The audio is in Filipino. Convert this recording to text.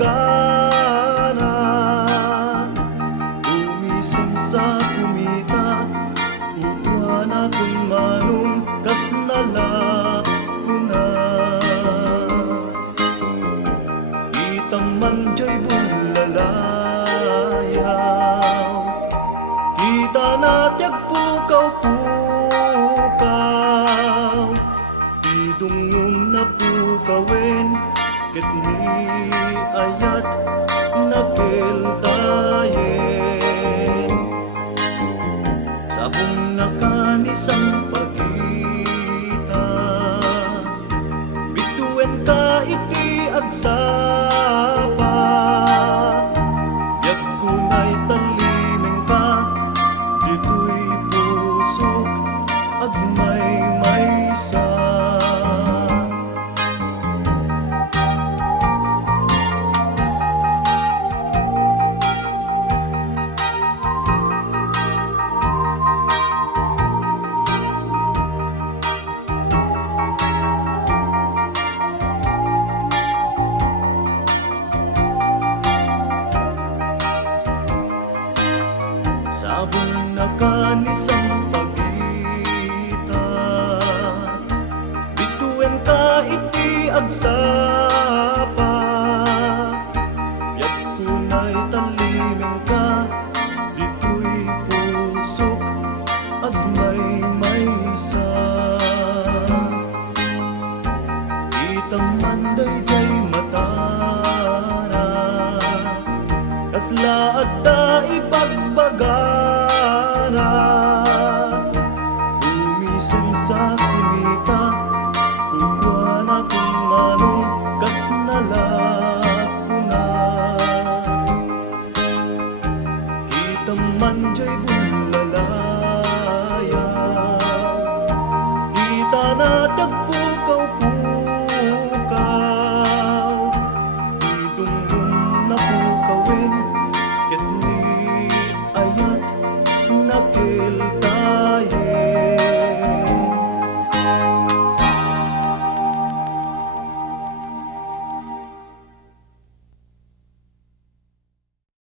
lugara, umisem sa kumita, tutuan akong manong kasnala kuna. Itaman jay bulalayaw, kita natyag pukaw-pukaw, idungom na pukawin, ket ni ayat nakeltayen. Sabong nakanisang pagita, bituin ka iti agsapa, yag kunay talimeng ka, dito'y pusok agmay maysa. Sabong nakanisang pagita, bituin ka iti agsapa, yag kunay talimeng ka, dito'y pusok agmay maysa. Itaman dayjay matara, kasla at